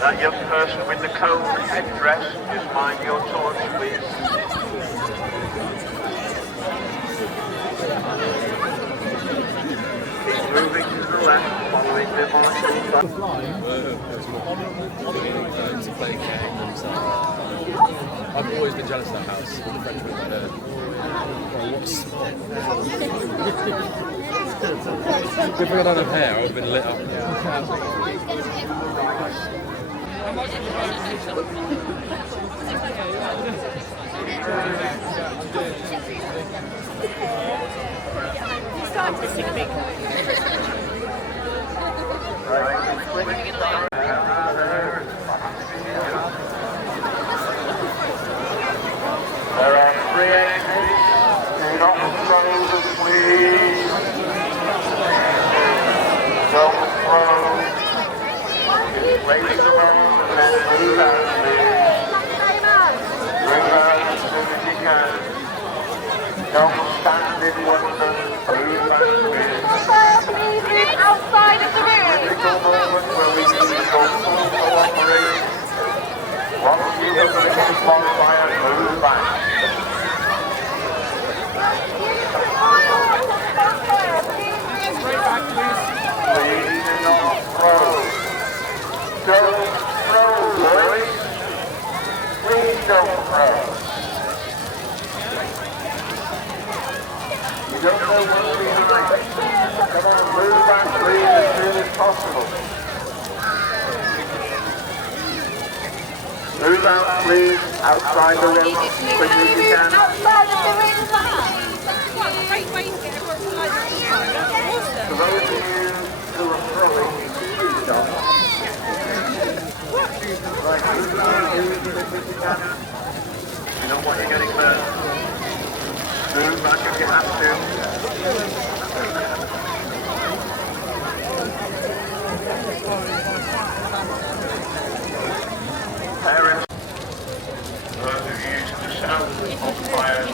That young person with the cold headdress, just mind your torch, please. Keep moving to the left, following the marshal. To play a game and stuff. I've always been jealous of that house with the Frenchman right there. What a spot. Good thing I don't have hair, I would have been lit up. There are 3 exits. Do not throw the please. Don't throw. Ladies alone and then move out, please. Move out as soon as you can. Don't stand in London. Move back, please. Please outside of the room. Critical moment where we need your full cooperation. Once you have finished bonfire, move back. Please do not throw. Don't throw, boys. Please don't throw. You don't know what's behind. Come on, move back, please, as soon as possible. Move out, please, outside the ring, as quickly as you can. Outside of the ring. For those of you who are throwing, please stop. Right, move out, move as quickly as you can. You know what you're getting first. Move back if you have to. Parents, those who use the sound of bonfire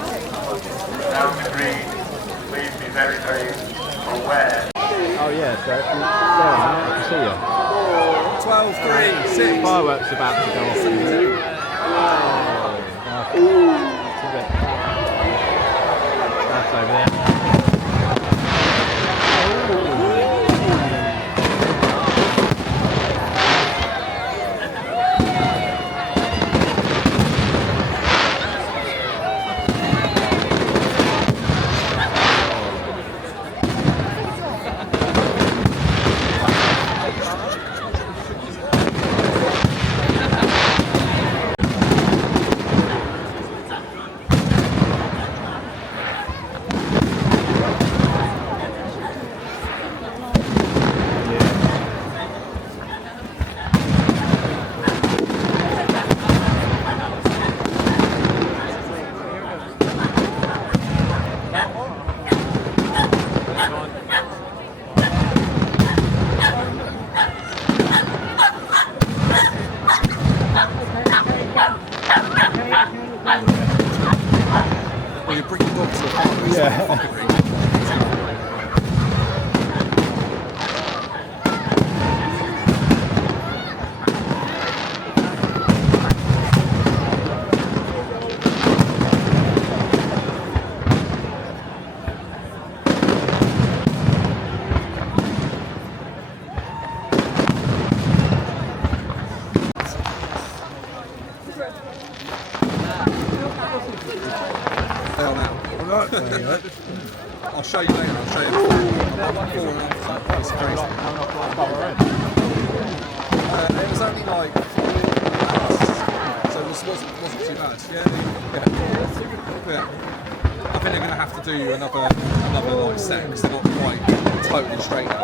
down the green, please be very, very aware. Oh yeah, so there, I can see you. 12, 3, 6. Fireworks about to go off. That's over there. Well, you're bringing dogs to the park. Yeah. I'll show you later, I'll show you before and after. It's crazy. It was only like 4 hours, so it wasn't too bad. Yeah. I think they're going to have to do another like set because they're not quite totally straight now.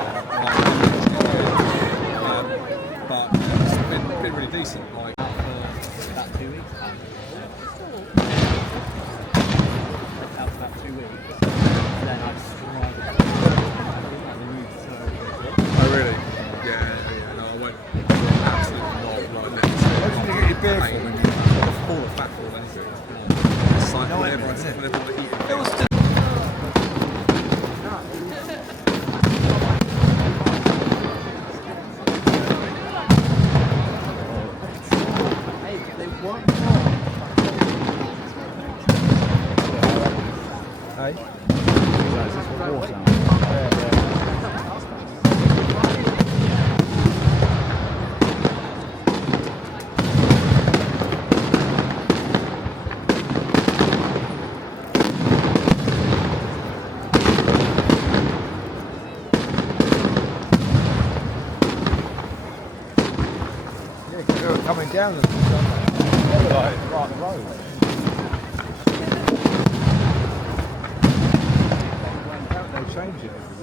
But it's been really decent. Like About 2 weeks. About 2 weeks. And then I described it. oh really? Yeah. No, I won't. Absolutely not. Like next to it. Full of fat or anything. It's like whenever I eat it. It was just No, is this what war sound? Yeah, because they were coming down the right road. They change it every